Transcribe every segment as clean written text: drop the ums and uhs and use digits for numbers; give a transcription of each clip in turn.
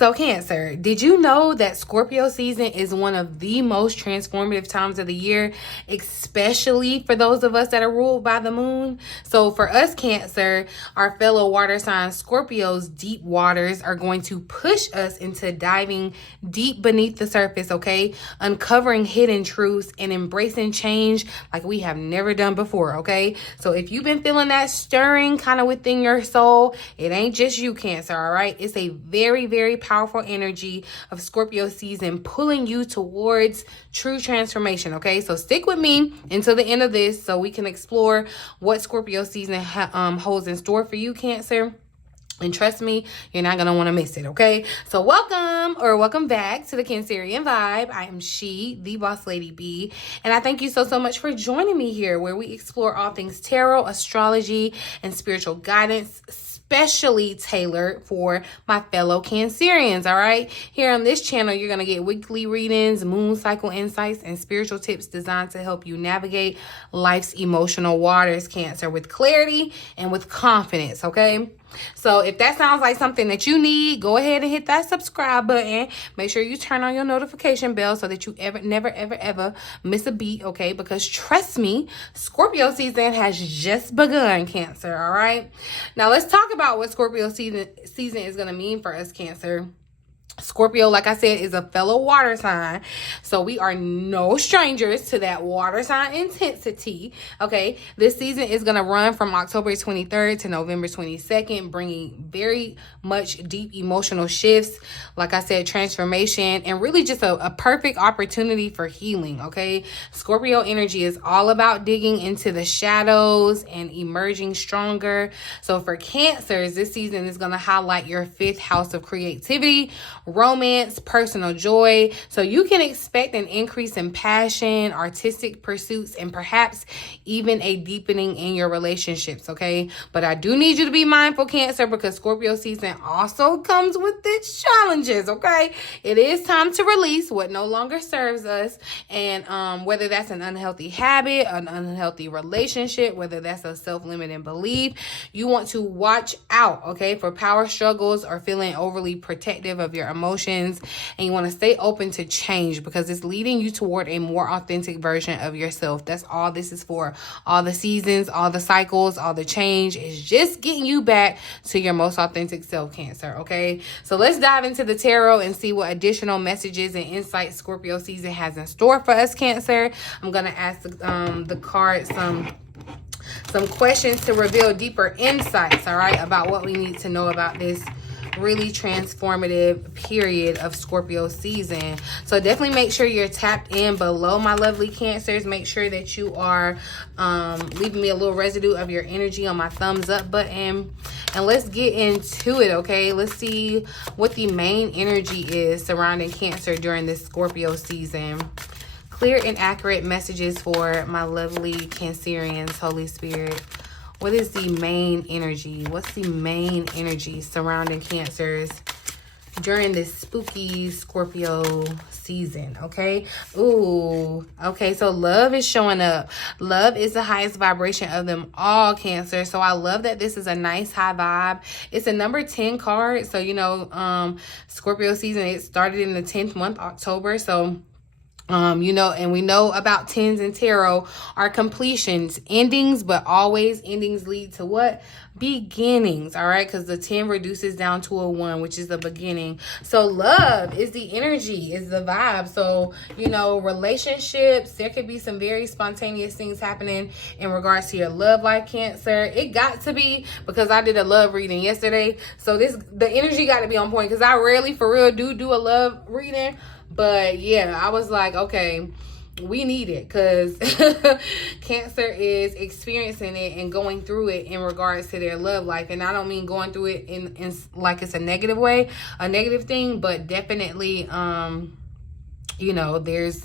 So Cancer, did you know that Scorpio season is one of the most transformative times of the year, especially for those of us that are ruled by the moon? So for us Cancer, our fellow water sign Scorpios, deep waters are going to push us into diving deep beneath the surface, okay? Uncovering hidden truths and embracing change like we have never done before, okay? So if you've been feeling that stirring kind of within your soul, it ain't just you Cancer, all right? It's a very, very powerful energy of Scorpio season pulling you towards true transformation, okay? So stick with me until the end of this so we can explore what Scorpio season holds in store for you, Cancer. And trust me, you're not going to want to miss it, okay? So welcome back to the Cancerian Vibe. I am the Boss Lady B. And I thank you so much for joining me here where we explore all things tarot, astrology, and spiritual guidance, especially tailored for my fellow Cancerians, all right? Here on this channel, you're going to get weekly readings, moon cycle insights, and spiritual tips designed to help you navigate life's emotional waters, Cancer, with clarity and with confidence, okay? So if that sounds like something that you need, go ahead and hit that subscribe button. Make sure you turn on your notification bell so that you never miss a beat, okay? Because trust me, Scorpio season has just begun, Cancer, all right? Now let's talk about what Scorpio season is going to mean for us, Cancer. Scorpio, like I said, is a fellow water sign. So we are no strangers to that water sign intensity. Okay. This season is going to run from October 23rd to November 22nd, bringing very much deep emotional shifts. Like I said, transformation and really just a perfect opportunity for healing. Okay. Scorpio energy is all about digging into the shadows and emerging stronger. So for Cancers, this season is going to highlight your 5th house of creativity, romance, personal joy. So you can expect an increase in passion, artistic pursuits, and perhaps even a deepening in your relationships, okay? But I do need you to be mindful, Cancer, because Scorpio season also comes with its challenges, okay? It is time to release what no longer serves us, and whether that's an unhealthy habit, an unhealthy relationship, whether that's a self-limiting belief, you want to watch out, okay, for power struggles or feeling overly protective of your emotions, and you want to stay open to change because it's leading you toward a more authentic version of yourself. That's all this is for. All the seasons, all the cycles, all the change is just getting you back to your most authentic self, Cancer, okay? So let's dive into the tarot and see what additional messages and insights Scorpio season has in store for us, Cancer. I'm going to ask the card some questions to reveal deeper insights, all right, about what we need to know about this really transformative period of Scorpio season. So definitely make sure you're tapped in below, my lovely Cancers. Make sure that you are leaving me a little residue of your energy on my thumbs up button, and let's get into it, okay? Let's see what the main energy is surrounding Cancer during this Scorpio season. Clear and accurate messages for my lovely Cancerians, Holy Spirit. What is the main energy? What's the main energy surrounding Cancers during this spooky Scorpio season, okay? Ooh, okay, so love is showing up. Love is the highest vibration of them all, Cancer. So I love that this is a nice high vibe. It's a number 10 card. So, you know, Scorpio season, it started in the 10th month, October. So you know, and we know about 10s in tarot are completions, endings, but always endings lead to what? Beginnings, all right? Because the 10 reduces down to a 1, which is the beginning. So love is the energy, is the vibe. So, you know, relationships, there could be some very spontaneous things happening in regards to your love life, Cancer. It got to be, because I did a love reading yesterday. So the energy got to be on point, because I rarely for real do a love reading. But yeah, I was like, okay, we need it, because Cancer is experiencing it and going through it in regards to their love life. And I don't mean going through it in like it's a negative way, a negative thing, but definitely, you know, there's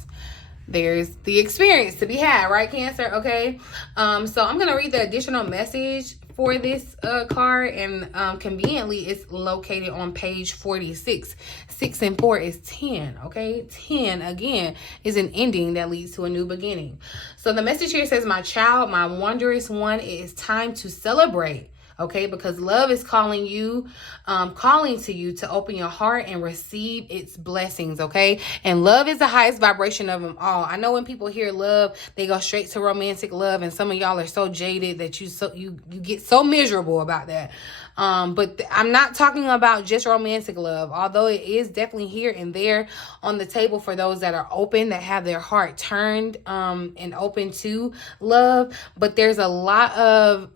the experience to be had, right, Cancer? Okay. So I'm going to read the additional message for this card, and conveniently it's located on page 46. 6 and 4 is 10, okay? 10, again, is an ending that leads to a new beginning. So the message here says, my child, my wondrous one, it is time to celebrate. okay? Because love is calling you, calling to you to open your heart and receive its blessings, okay? And love is the highest vibration of them all. I know when people hear love, they go straight to romantic love, and some of y'all are so jaded that you get so miserable about that. But I'm not talking about just romantic love, although it is definitely here and there on the table for those that are open, that have their heart turned and open to love. But there's a lot of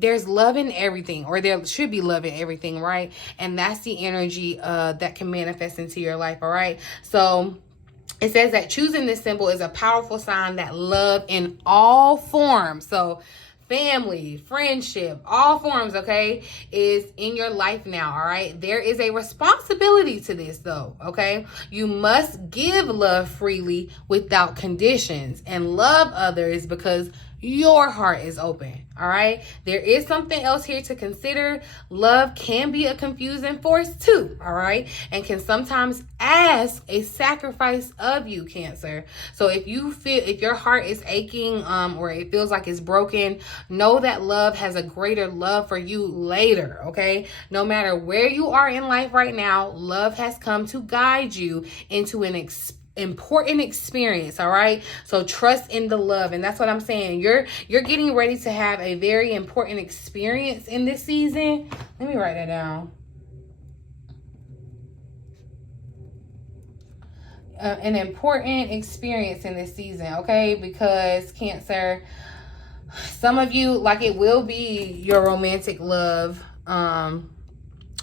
there's love in everything, or there should be love in everything, right? And that's the energy that can manifest into your life. All right, so it says that choosing this symbol is a powerful sign that love in all forms, so family, friendship, all forms, okay, is in your life now, all right? There is a responsibility to this, though, okay? You must give love freely without conditions and love others because your heart is open, all right? There is something else here to consider. Love can be a confusing force too, all right? And can sometimes ask a sacrifice of you, Cancer. So if your heart is aching or it feels like it's broken, know that love has a greater love for you later, okay? No matter where you are in life right now, love has come to guide you into an important experience, all right? So trust in the love, and that's what I'm saying. You're getting ready to have a very important experience in this season. Let me write that down. An important experience in this season, okay? Because Cancer, some of you, like, it will be your romantic love,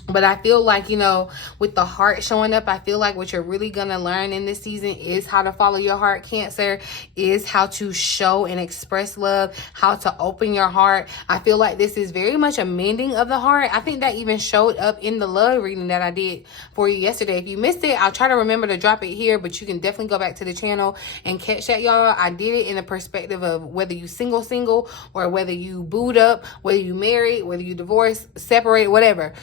but I feel like, you know, with the heart showing up, I feel like what you're really going to learn in this season is how to follow your heart, Cancer, is how to show and express love, how to open your heart. I feel like this is very much a mending of the heart. I think that even showed up in the love reading that I did for you yesterday. If you missed it, I'll try to remember to drop it here, but you can definitely go back to the channel and catch that, y'all. I did it in the perspective of whether you single, or whether you booed up, whether you married, whether you divorced, separated, whatever.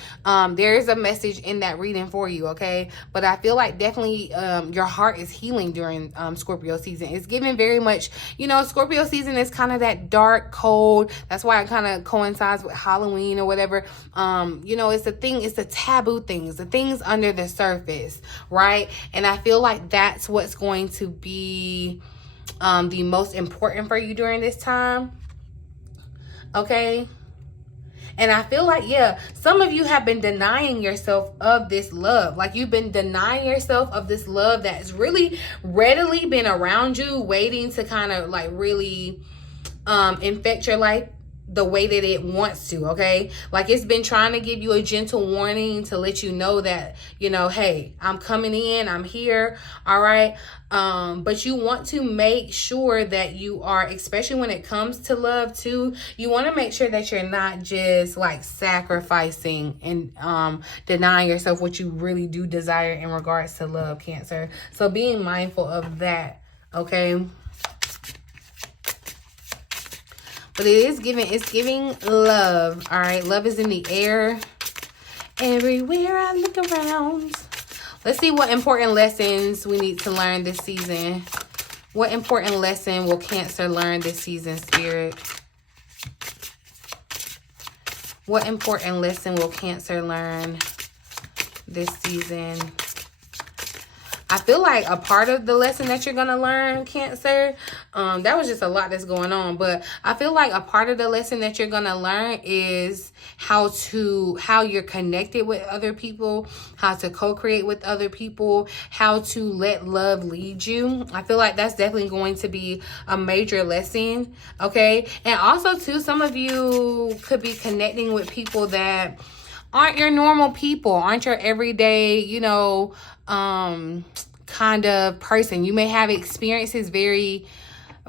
There is a message in that reading for you, okay? But I feel like definitely your heart is healing during Scorpio season. It's giving very much, you know, Scorpio season is kind of that dark, cold. That's why it kind of coincides with Halloween or whatever. You know, it's the taboo things, the things under the surface, right? And I feel like that's what's going to be the most important for you during this time, okay? And I feel like, yeah, some of you have been denying yourself of this love. Like, you've been denying yourself of this love that's really readily been around you, waiting to kind of like really infect your life the way that it wants to, okay? Like, it's been trying to give you a gentle warning to let you know that, you know, hey, I'm coming in, I'm here, all right? But you want to make sure that you are, especially when it comes to love too, you want to make sure that you're not just like sacrificing and denying yourself what you really do desire in regards to love, Cancer. So being mindful of that, okay? But it's giving love, all right? Love is in the air. Everywhere I look around. Let's see what important lessons we need to learn this season. What important lesson will Cancer learn this season, Spirit? What important lesson will Cancer learn this season? I feel like a part of the lesson that you're going to learn, Cancer, that was just a lot that's going on, but I feel like a part of the lesson that you're going to learn is how you're connected with other people, how to co-create with other people, how to let love lead you. I feel like that's definitely going to be a major lesson, okay? And also, too, some of you could be connecting with people that aren't your normal people, aren't your everyday, you know, kind of person. You may have experiences very,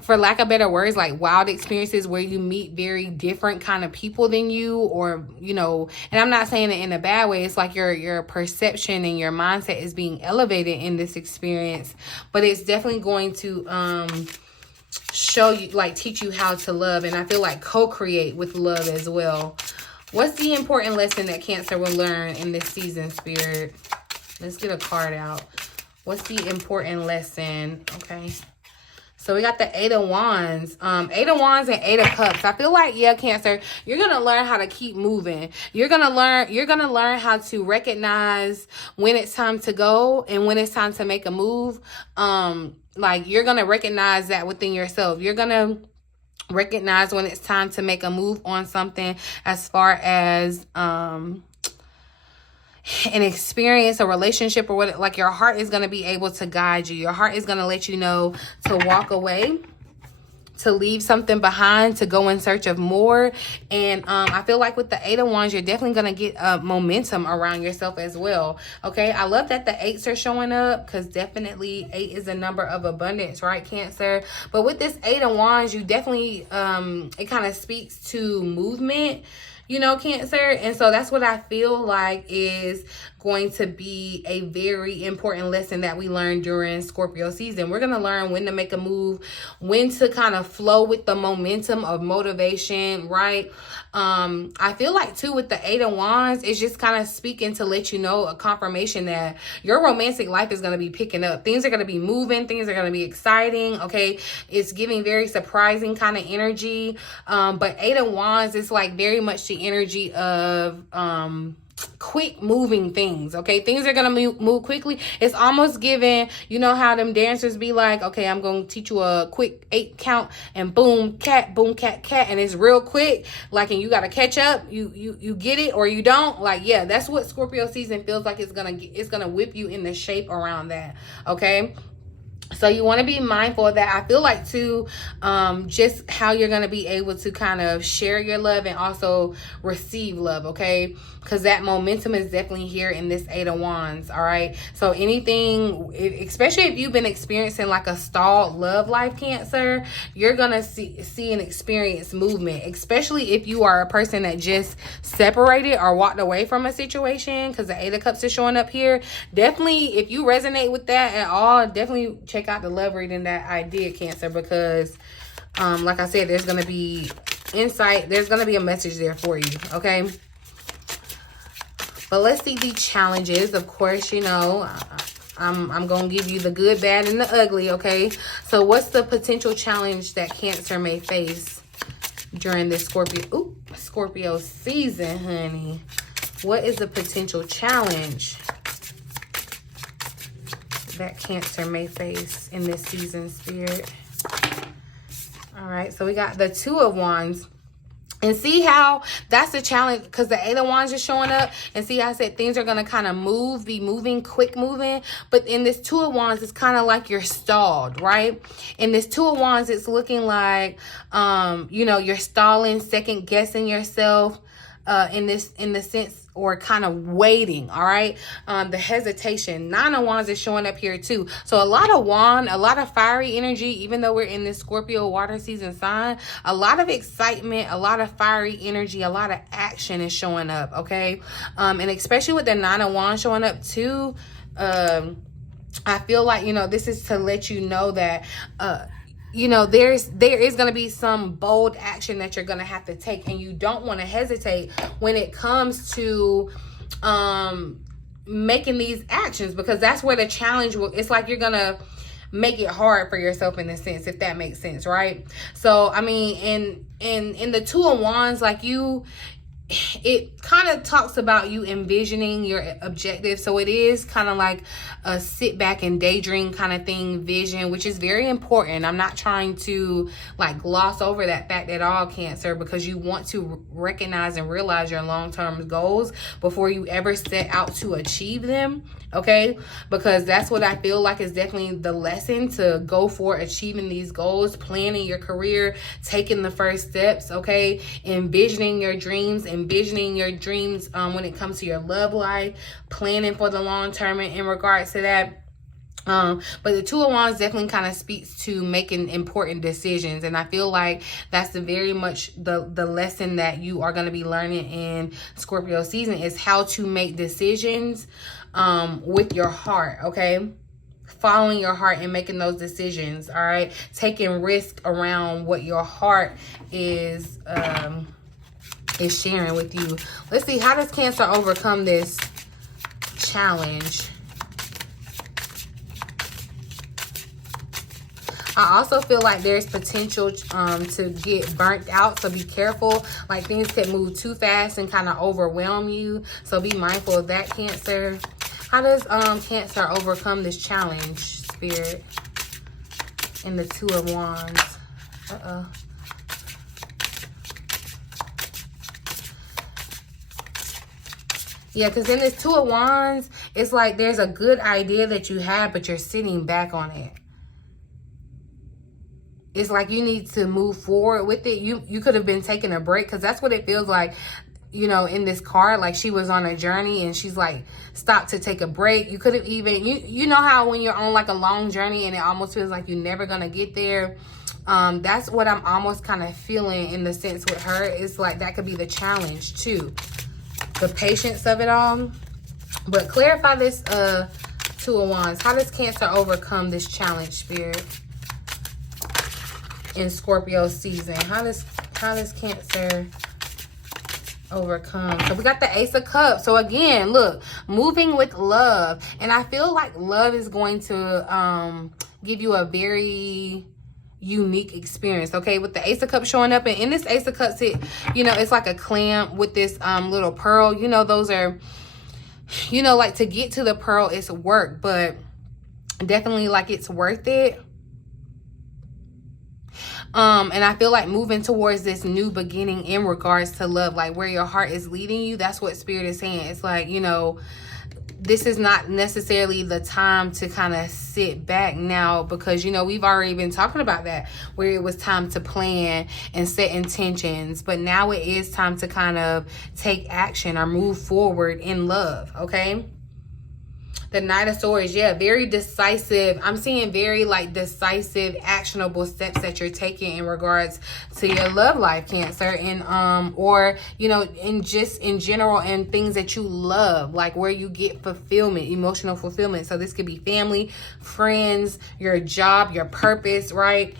for lack of better words, like wild experiences where you meet very different kind of people than you, or, you know, and I'm not saying it in a bad way. It's like your perception and your mindset is being elevated in this experience, but it's definitely going to show you, like, teach you how to love, and I feel like co-create with love as well. What's the important lesson that Cancer will learn in this season, Spirit? Let's get a card out. What's the important lesson? Okay. So we got the Eight of Wands. Eight of Wands and Eight of Cups. I feel like, yeah, Cancer, you're going to learn how to keep moving. You're going to learn how to recognize when it's time to go and when it's time to make a move. Like, you're going to recognize that within yourself. You're going to recognize when it's time to make a move on something, as far as an experience, a relationship, or what. Like, your heart is going to be able to guide you. Your heart is going to let you know to walk away, to leave something behind, to go in search of more. And I feel like with the Eight of Wands, you're definitely going to get momentum around yourself as well. Okay, I love that the eights are showing up, because definitely 8 is a number of abundance, right, Cancer? But with this Eight of Wands, you definitely, it kind of speaks to movement, you know, Cancer. And so that's what I feel like is going to be a very important lesson that we learn during Scorpio season. We're going to learn when to make a move, when to kind of flow with the momentum of motivation, right? I feel like too with the Eight of Wands, it's just kind of speaking to let you know, a confirmation that your romantic life is going to be picking up. Things are going to be moving. Things are going to be exciting. Okay. It's giving very surprising kind of energy. But Eight of Wands is like very much the energy of, quick moving things. Okay, things are gonna move quickly. It's almost giving, you know how them dancers be like, okay, I'm gonna teach you a quick 8 count, and boom cat, and it's real quick, like, and you gotta catch up. You get it or you don't. Like, yeah, that's what Scorpio season feels like. It's gonna whip you in the shape around that. Okay, so you want to be mindful of that. I feel like too, just how you're going to be able to kind of share your love and also receive love, okay? Because that momentum is definitely here in this Eight of Wands, all right? So anything, especially if you've been experiencing like a stalled love life, Cancer, you're going to see and experience movement, especially if you are a person that just separated or walked away from a situation, because the Eight of Cups is showing up here. Definitely, if you resonate with that at all, definitely check out the love reading that I did, Cancer, because like I said, there's going to be insight. There's going to be a message there for you, okay? But let's see the challenges. Of course, you know, I'm going to give you the good, bad, and the ugly, okay? So what's the potential challenge that Cancer may face during this Scorpio season, honey? What is the potential challenge that Cancer may face in this season, Spirit? All right, so we got the Two of Wands. And see how that's the challenge, because the Eight of Wands is showing up. And see, I said things are going to kind of be moving, quick moving. But in this Two of Wands, it's kind of like you're stalled, right? In this Two of Wands, it's looking like, you know, you're stalling, second guessing yourself in the sense, or kind of waiting, all right? The hesitation. Nine of Wands is showing up here too. So a lot of fiery energy, even though we're in this Scorpio water season sign, a lot of excitement, a lot of fiery energy, a lot of action is showing up, okay? And especially with the Nine of Wands showing up too, I feel like, you know, this is to let you know that, you know, there is going to be some bold action that you're going to have to take, and you don't want to hesitate when it comes to making these actions, because that's where the challenge will, it's like you're going to make it hard for yourself in a sense, if that makes sense, right? So, I mean, in the Two of Wands, like it kind of talks about you envisioning your objective. So it is kind of like a sit back and daydream kind of thing, vision, which is very important. I'm not trying to like gloss over that fact at all, Cancer, because you want to recognize and realize your long-term goals before you ever set out to achieve them, okay? Because that's what I feel like is definitely the lesson, to go for achieving these goals, planning your career, taking the first steps, okay? Envisioning your dreams when it comes to your love life, planning for the long term in regards to that. But the Two of Wands definitely kind of speaks to making important decisions. And I feel like that's very much the lesson that you are going to be learning in Scorpio season, is how to make decisions with your heart, okay? Following your heart and making those decisions, all right? Taking risk around what your heart is sharing with you. Let's see, how does Cancer overcome this challenge? I also feel like there's potential to get burnt out, so be careful. Like things can move too fast and kind of overwhelm you, so be mindful of that, Cancer. How does Cancer overcome this challenge, Spirit? In the Two of Wands. Yeah, because in this Two of Wands, it's like there's a good idea that you have, but you're sitting back on it. It's like you need to move forward with it. You could have been taking a break, because that's what it feels like, you know, in this card. Like she was on a journey and she's like stopped to take a break. You could have even, you know how when you're on like a long journey and it almost feels like you're never going to get there. That's what I'm almost kind of feeling in the sense with her. It's like that could be the challenge too. The patience of it all. But clarify this Two of Wands. How does Cancer overcome this challenge, Spirit? In Scorpio season. How does Cancer overcome? So we got the Ace of Cups. So again, look, moving with love. And I feel like love is going to give you a very unique experience, okay? With the Ace of Cups showing up, and in this Ace of Cups, it's like a clam with this little pearl. You know, those are, like to get to the pearl, it's work, but definitely like it's worth it. And I feel like moving towards this new beginning in regards to love, like where your heart is leading you, that's what Spirit is saying. It's like, this is not necessarily the time to kind of sit back now, because, we've already been talking about that, where it was time to plan and set intentions. But now it is time to kind of take action or move forward in love, okay? The Knight of Swords, yeah, very decisive. I'm seeing very like decisive, actionable steps that you're taking in regards to your love life, Cancer, and or in general, and things that you love, like where you get fulfillment, emotional fulfillment. So this could be family, friends, your job, your purpose, right?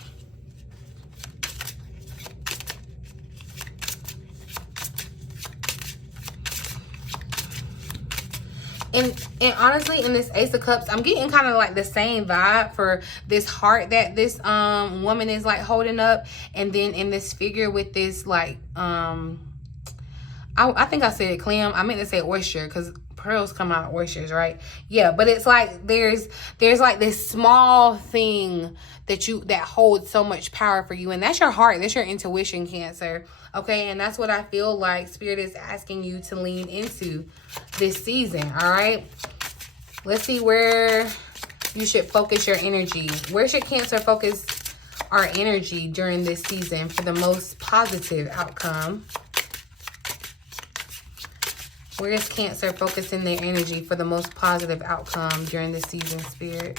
And honestly, in this Ace of Cups, I'm getting kind of like the same vibe for this heart that this woman is like holding up. And then in this figure with this like, I think I said clam. I meant to say oyster, because pearls come out of oysters, right? Yeah, but it's like there's like this small thing that holds so much power for you, and that's your heart. That's your intuition, Cancer. Okay, and that's what I feel like Spirit is asking you to lean into this season, all right? Let's see where you should focus your energy. Where should Cancer focus our energy during this season for the most positive outcome? Where is Cancer focusing their energy for the most positive outcome during this season, Spirit?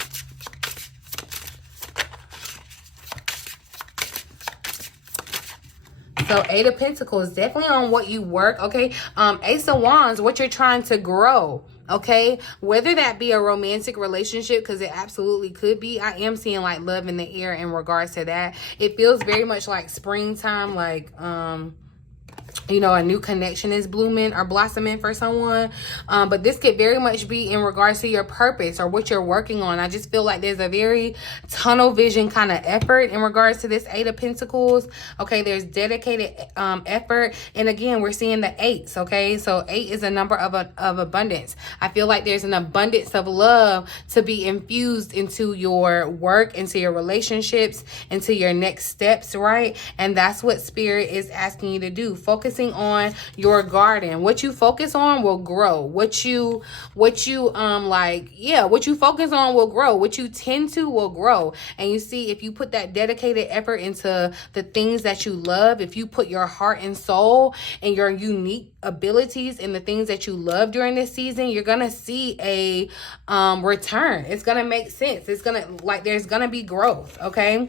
So 8 of Pentacles, definitely on what you work, okay? Ace of Wands, what you're trying to grow, okay? Whether that be a romantic relationship, because it absolutely could be. I am seeing like love in the air in regards to that. It feels very much like springtime, like a new connection is blooming or blossoming for someone. But this could very much be in regards to your purpose or what you're working on. I just feel like there's a very tunnel vision kind of effort in regards to this 8 of Pentacles. Okay, there's dedicated effort. And again, we're seeing the 8s, okay? So 8 is a number of abundance. I feel like there's an abundance of love to be infused into your work, into your relationships, into your next steps, right? And that's what Spirit is asking you to do. Focusing on your garden. What you focus on will grow. What you focus on will grow. What you tend to will grow. And you see, if you put that dedicated effort into the things that you love, if you put your heart and soul and your unique abilities in the things that you love during this season, you're gonna see a return. It's gonna make sense. It's gonna, like, there's gonna be growth, okay?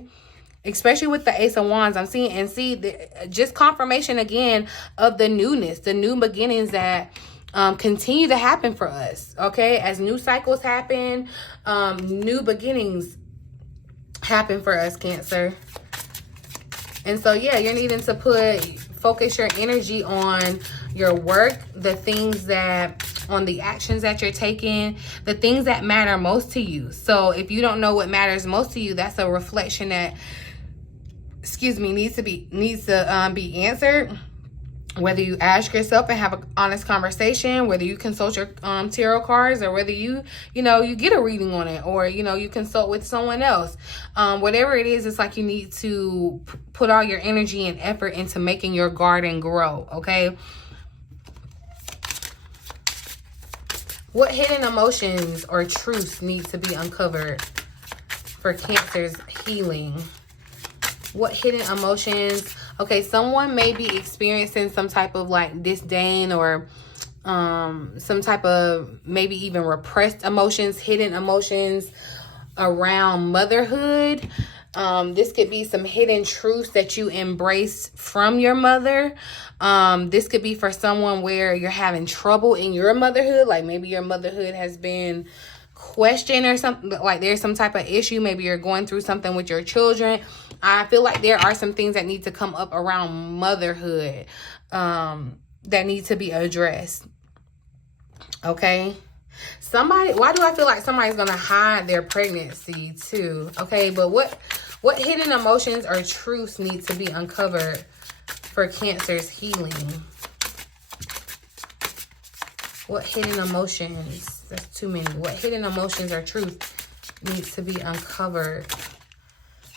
Especially with the Ace of Wands, I'm seeing, and see, just confirmation again of the newness, the new beginnings that continue to happen for us, okay? As new cycles happen, new beginnings happen for us, Cancer. And so, yeah, you're needing to focus your energy on your work, the things that on the actions that you're taking, the things that matter most to you. So if you don't know what matters most to you, that's a reflection that, needs to be answered. Whether you ask yourself and have an honest conversation, whether you consult your tarot cards, or whether you get a reading on it, or, you consult with someone else. Whatever it is, it's like you need to put all your energy and effort into making your garden grow, okay? What hidden emotions or truths need to be uncovered for Cancer's healing? What hidden emotions? Okay, someone may be experiencing some type of like disdain, or some type of maybe even repressed emotions, hidden emotions around motherhood. This could be some hidden truths that you embrace from your mother. This could be for someone where you're having trouble in your motherhood. Like maybe your motherhood has been questioned or something, like there's some type of issue. Maybe you're going through something with your children. I feel like there are some things that need to come up around motherhood that need to be addressed. Okay. Why do I feel like somebody's going to hide their pregnancy too? Okay. But what hidden emotions or truths need to be uncovered for Cancer's healing? What hidden emotions? That's too many. What hidden emotions or truth needs to be uncovered?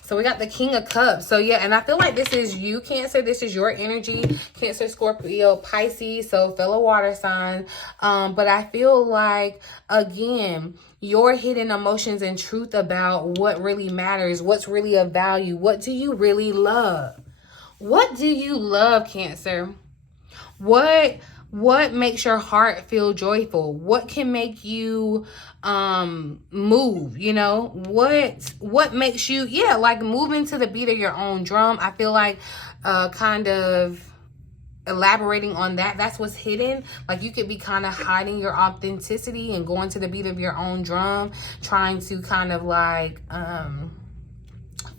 So we got the King of Cups. So yeah, and I feel like this is you, Cancer. This is your energy. Cancer, Scorpio, Pisces, so fellow water sign. But I feel like, again, your hidden emotions and truth about what really matters, what's really of value. What do you really love? What do you love, Cancer? What makes your heart feel joyful? What can make you move? What makes you like move into the beat of your own drum? I feel like kind of elaborating on that, that's what's hidden. Like you could be kind of hiding your authenticity and going to the beat of your own drum, trying to kind of like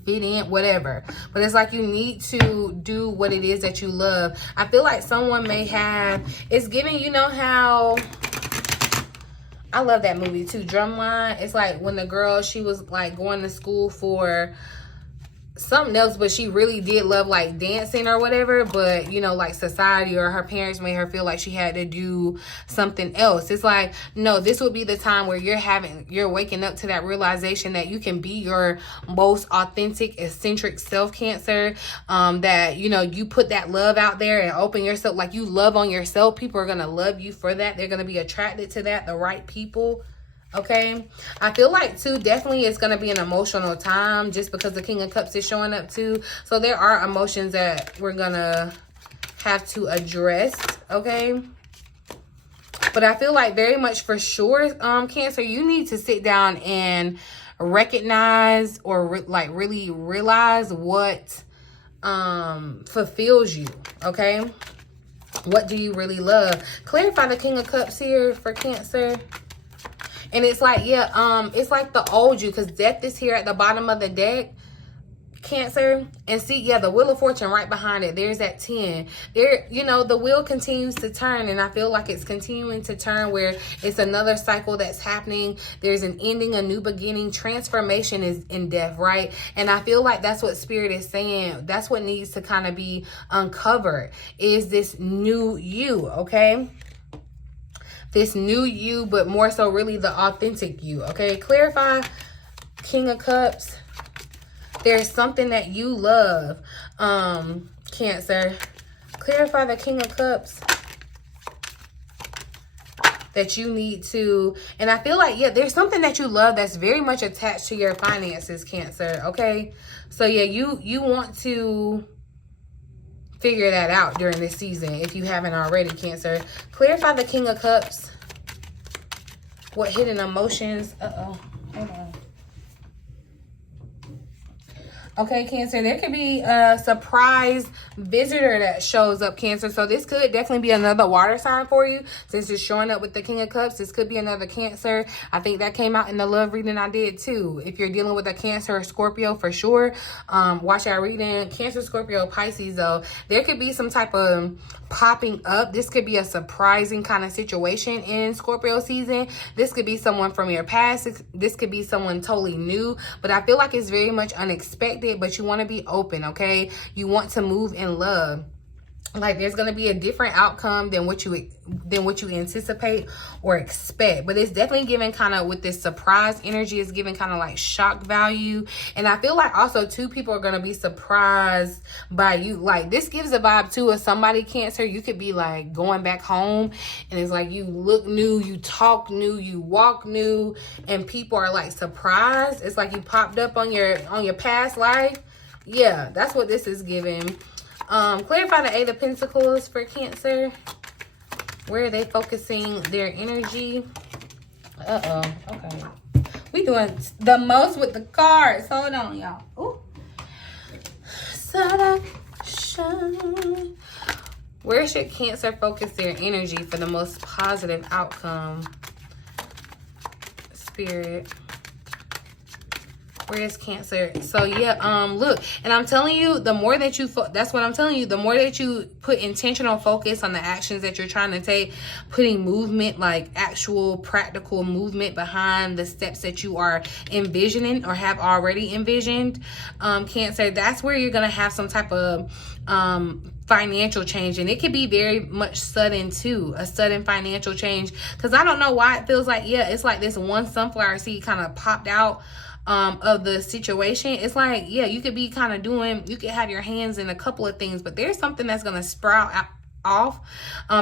fit in, whatever. But it's like you need to do what it is that you love. I feel like someone may have, it's giving, how, I love that movie too, Drumline. It's like when the girl, she was like going to school for something else, but she really did love like dancing or whatever, but like society or her parents made her feel like she had to do something else. It's like, no, this would be the time where you're waking up to that realization that you can be your most authentic, eccentric self, Cancer. That you put that love out there and open yourself, like you love on yourself. People are gonna love you for that. They're gonna be attracted to that, the right people. Okay, I feel like too, definitely it's going to be an emotional time just because the King of Cups is showing up too. So there are emotions that we're going to have to address. Okay, but I feel like very much for sure, Cancer, you need to sit down and recognize or really realize what fulfills you. Okay, what do you really love? Clarify the King of Cups here for Cancer. And it's like, it's like the old you, because death is here at the bottom of the deck, Cancer. And see, the Wheel of Fortune right behind it. There's that 10. There, the wheel continues to turn, and I feel like it's continuing to turn where it's another cycle that's happening. There's an ending, a new beginning. Transformation is in death, right? And I feel like that's what Spirit is saying. That's what needs to kind of be uncovered, is this new you, okay? This new you, but more so really the authentic you, okay? Clarify, King of Cups. There's something that you love, Cancer. Clarify the King of Cups that you need to, and I feel like, there's something that you love that's very much attached to your finances, Cancer, okay? So, you want to figure that out during this season if you haven't already, Cancer. Clarify the King of Cups. What hidden emotions? Hold on. Okay, Cancer, there could be a surprise visitor that shows up, Cancer. So this could definitely be another water sign for you. Since it's showing up with the King of Cups, this could be another Cancer. I think that came out in the love reading I did too. If you're dealing with a Cancer or Scorpio, for sure, watch our reading. Cancer, Scorpio, Pisces, though, there could be some type of popping up. This could be a surprising kind of situation in Scorpio season. This could be someone from your past. This could be someone totally new, but I feel like it's very much unexpected. But you want to be open, okay? You want to move in love. Like there's going to be a different outcome than what you anticipate or expect. But it's definitely giving kind of, with this surprise energy, it's giving kind of like shock value. And I feel like also two people are going to be surprised by you. Like this gives a vibe too of somebody, Cancer. You could be like going back home and it's like you look new, you talk new, you walk new, and people are like surprised. It's like you popped up on your past life. Yeah, that's what this is giving. Clarify the Eight of Pentacles for Cancer. Where are they focusing their energy? Okay. We doing the most with the cards. Hold on, y'all. Ooh. Where should Cancer focus their energy for the most positive outcome? Spirit. Where's Cancer? So yeah, look, and I'm telling you, the more that you that's what I'm telling you, the more that you put intentional focus on the actions that you're trying to take, putting movement, like actual practical movement behind the steps that you are envisioning or have already envisioned, Cancer, that's where you're gonna have some type of financial change. And it could be very much sudden too, a sudden financial change, because I don't know why it feels like, yeah, it's like this one sunflower seed kind of popped out of the situation. It's like, yeah, you could be kind of doing, you could have your hands in a couple of things, but there's something that's going to sprout off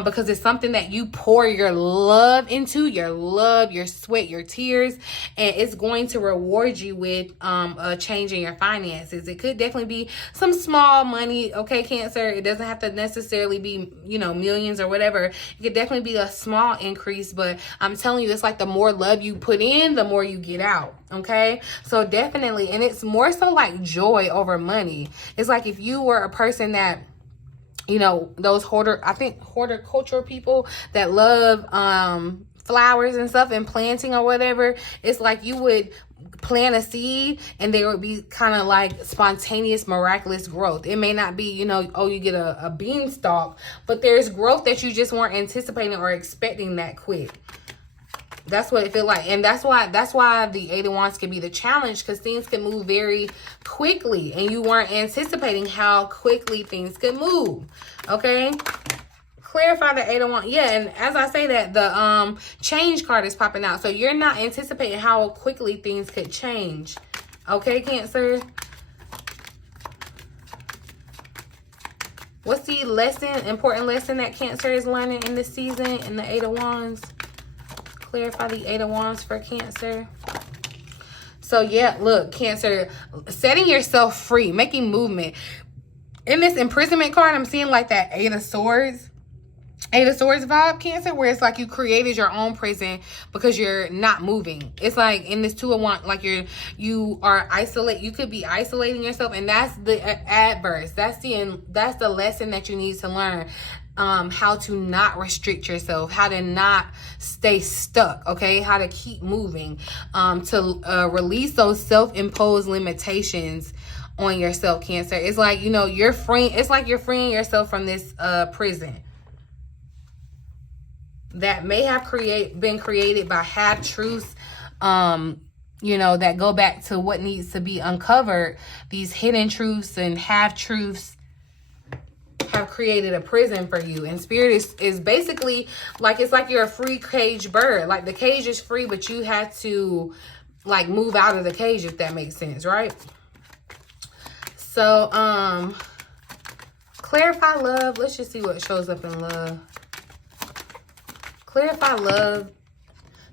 because it's something that you pour your love into, your love, your sweat, your tears, and it's going to reward you with a change in your finances. It could definitely be some small money, okay, Cancer. It doesn't have to necessarily be, you know, millions or whatever. It could definitely be a small increase, but I'm telling you, it's like the more love you put in, the more you get out. Okay, so definitely, and it's more so like joy over money. It's like if you were a person that, you know, those horticulture people that love flowers and stuff and planting or whatever, it's like you would plant a seed and there would be kind of like spontaneous, miraculous growth. It may not be, you know, oh, you get a beanstalk, but there's growth that you just weren't anticipating or expecting that quick. That's what it feels like. And that's why the Eight of Wands can be the challenge, because things can move very quickly and you weren't anticipating how quickly things could move. Okay, clarify the Eight of Wands. Yeah, and as I say that, the change card is popping out, so you're not anticipating how quickly things could change. Okay, Cancer, what's the important lesson that Cancer is learning in this season in the Eight of Wands? Clarify the Eight of Wands for Cancer. So yeah, look, Cancer, setting yourself free, making movement. In this imprisonment card, I'm seeing like that Eight of Swords vibe, Cancer, where it's like you created your own prison because you're not moving. It's like in this Two of Wands, like you are isolated. You could be isolating yourself, and that's the adverse. That's the lesson that you need to learn. How to not restrict yourself, how to not stay stuck, okay? How to keep moving, to release those self-imposed limitations on yourself, Cancer. It's like, you know, you're free. It's like you're freeing yourself from this prison that may have been created by half-truths, you know, that go back to what needs to be uncovered. These hidden truths and half-truths have created a prison for you. And Spirit is basically like, it's like you're a free caged bird. Like the cage is free, but you have to like move out of the cage, if that makes sense, right? So clarify love. Let's just see what shows up in love. Clarify love.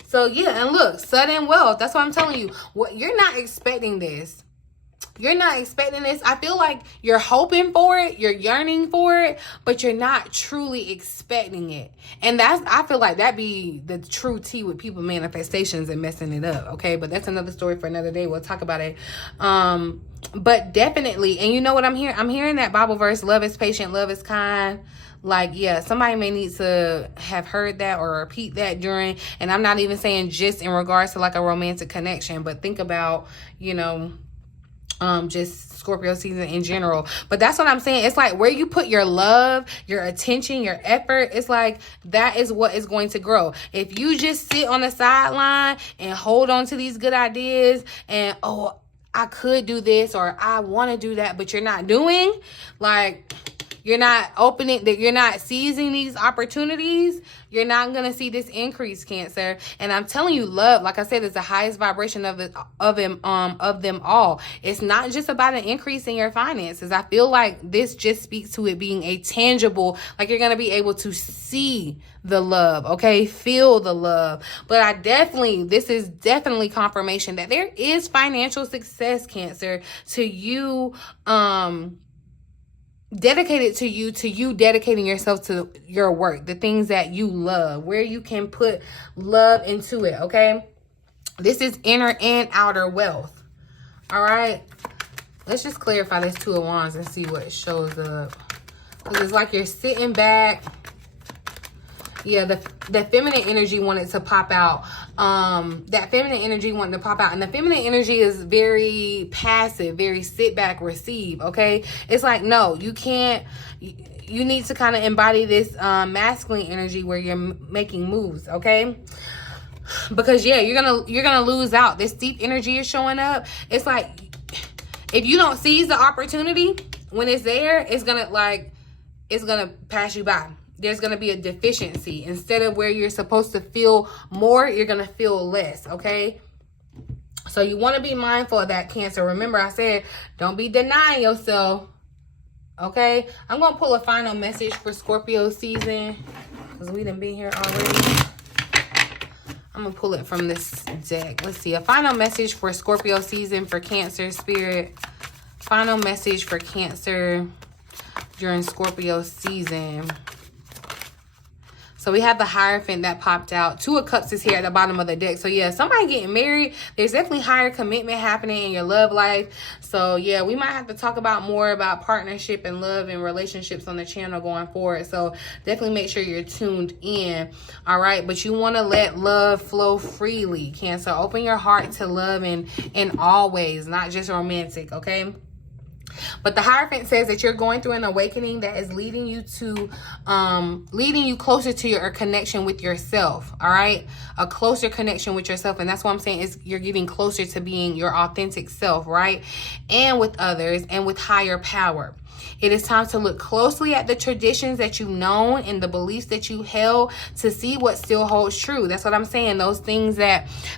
So yeah, and look, sudden wealth. That's what I'm telling you. What, you're not expecting this. You're not expecting this. I feel like you're hoping for it, you're yearning for it, but you're not truly expecting it. And I feel like that be the true tea with people manifestations and messing it up, okay? But that's another story for another day. We'll talk about it. But definitely, and you know what I'm hearing? I'm hearing that Bible verse, love is patient, love is kind. Like, yeah, somebody may need to have heard that or repeat that during, and I'm not even saying just in regards to like a romantic connection, but think about, you know, just Scorpio season in general. But that's what I'm saying. It's like where you put your love, your attention, your effort, it's like that is what is going to grow. If you just sit on the sideline and hold on to these good ideas and, oh, I could do this or I want to do that, but you're not doing, like, you're not opening, that you're not seizing these opportunities, you're not going to see this increase, Cancer. And I'm telling you, love, like I said, is the highest vibration of them all. It's not just about an increase in your finances. I feel like this just speaks to it being a tangible, like you're going to be able to see the love, okay? Feel the love. But this is definitely confirmation that there is financial success, Cancer, to you, dedicated to you dedicating yourself to your work, the things that you love, where you can put love into it, okay? This is inner and outer wealth. All right, let's just clarify this Two of Wands and see what shows up, because it's like you're sitting back. Yeah, the feminine energy wanted to pop out. That feminine energy wanted to pop out. And the feminine energy is very passive, very sit back, receive, okay? It's like, no, you can't. You need to kind of embody this masculine energy where you're making moves, okay? Because, yeah, you're gonna lose out. This deep energy is showing up. It's like, if you don't seize the opportunity when it's there, it's gonna pass you by. There's going to be a deficiency. Instead of where you're supposed to feel more, you're going to feel less, okay? So you want to be mindful of that, Cancer. Remember, I said, don't be denying yourself, okay? I'm going to pull a final message for Scorpio season, because we done been here already. I'm going to pull it from this deck. Let's see. A final message for Scorpio season for Cancer spirit. Final message for Cancer during Scorpio season. So we have the Hierophant that popped out. Two of Cups is here at the bottom of the deck. So yeah, somebody getting married. There's definitely higher commitment happening in your love life. So yeah, we might have to talk about more about partnership and love and relationships on the channel going forward. So definitely make sure you're tuned in. All right, but you want to let love flow freely, Cancer. Open your heart to love in all ways, not just romantic, okay? But the Hierophant says that you're going through an awakening that is leading you closer to your connection with yourself. All right, a closer connection with yourself, and that's what I'm saying is you're getting closer to being your authentic self, right? And with others, and with higher power. It is time to look closely at the traditions that you've known and the beliefs that you held to see what still holds true. That's what I'm saying. Those things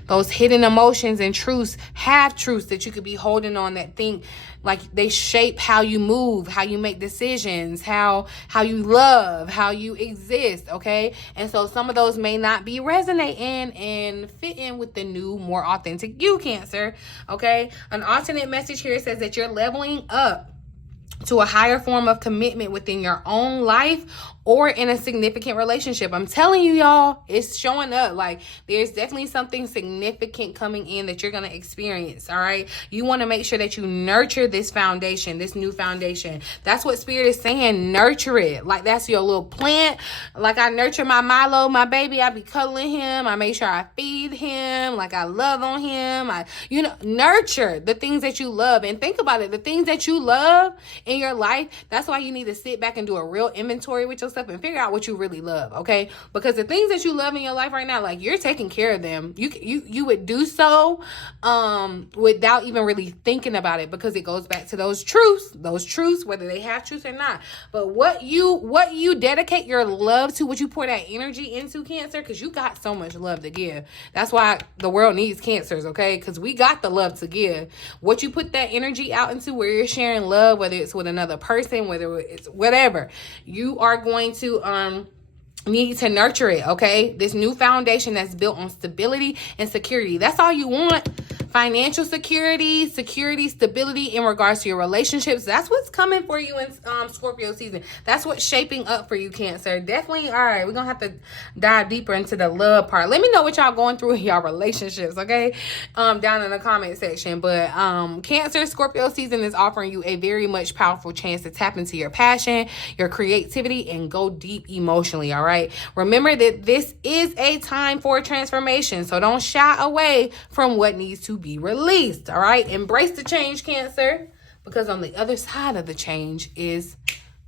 those hidden emotions and truths, half truths that you could be holding on that think like they shape how you move, how you make decisions, how you love, how you exist, okay? And so some of those may not be resonating and fitting with the new, more authentic you, Cancer, okay? An alternate message here says that you're leveling up to a higher form of commitment within your own life or in a significant relationship. I'm telling you, y'all, it's showing up. Like, there's definitely something significant coming in that you're going to experience, all right? You want to make sure that you nurture this foundation, this new foundation. That's what Spirit is saying. Nurture it. Like, that's your little plant. Like, I nurture my Milo, my baby. I be cuddling him. I make sure I feed him. Like, I love on him. Nurture the things that you love. And think about it. The things that you love in your life, that's why you need to sit back and do a real inventory with yourself and figure out what you really love, okay? Because the things that you love in your life right now, like, you're taking care of them. You would do so without even really thinking about it, because it goes back to those truths, whether they have truths or not. But what you dedicate your love to, what you pour that energy into, Cancer, because you got so much love to give. That's why the world needs Cancers, okay? Because we got the love to give. What you put that energy out into, where you're sharing love, whether it's with another person, whether it's whatever, you are going to need to nurture it, okay? This new foundation that's built on stability and security. That's all you want. Financial security, stability in regards to your relationships. That's what's coming for you in Scorpio season. That's what's shaping up for you, Cancer. Definitely, all right, we're going to have to dive deeper into the love part. Let me know what y'all going through in y'all relationships, okay? Down in the comment section. But Cancer, Scorpio season is offering you a very much powerful chance to tap into your passion, your creativity, and go deep emotionally, all right? Remember that this is a time for transformation, so don't shy away from what needs to be released, all right? Embrace the change, Cancer, because on the other side of the change is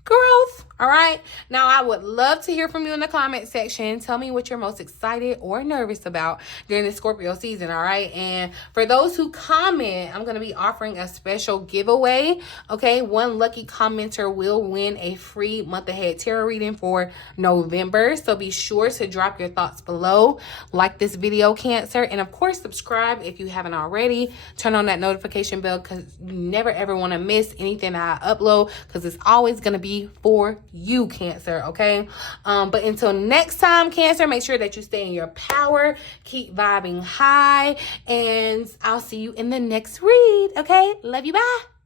growth, all right? Now, I would love to hear from you in the comment section. Tell me what you're most excited or nervous about during the Scorpio season, all right? And for those who comment, I'm going to be offering a special giveaway, okay? One lucky commenter will win a free month ahead tarot reading for November. So be sure to drop your thoughts below. Like this video, Cancer. And of course, subscribe if you haven't already. Turn on that notification bell because you never ever want to miss anything that I upload because it's always going to be for you, Cancer, okay? But until next time, Cancer, make sure that you stay in your power, keep vibing high, and I'll see you in the next read, okay? Love you, bye.